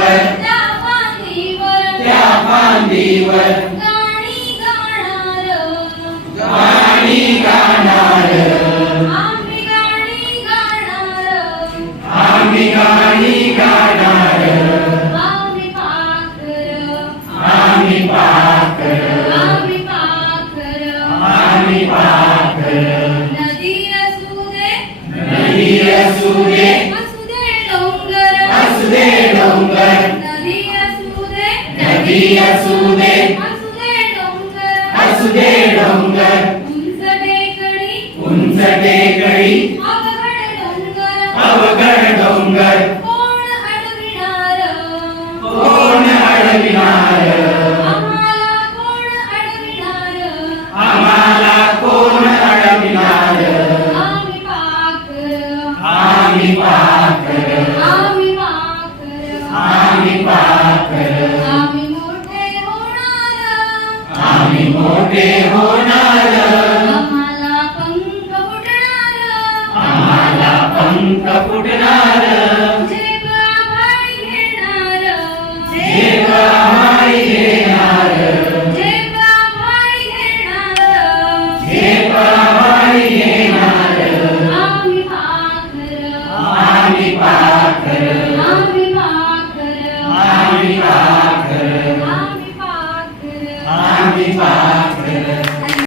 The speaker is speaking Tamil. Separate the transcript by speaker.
Speaker 1: Amen. கவி அசுதே அசுதே டொங்க.
Speaker 2: உன்சதே கடி
Speaker 1: அவகட
Speaker 2: டொங்கர்
Speaker 1: கோண அழகினார கோண
Speaker 2: அழகினார होणार.
Speaker 1: आम्हाला पंख आम्हाला
Speaker 2: पंख फुटणार.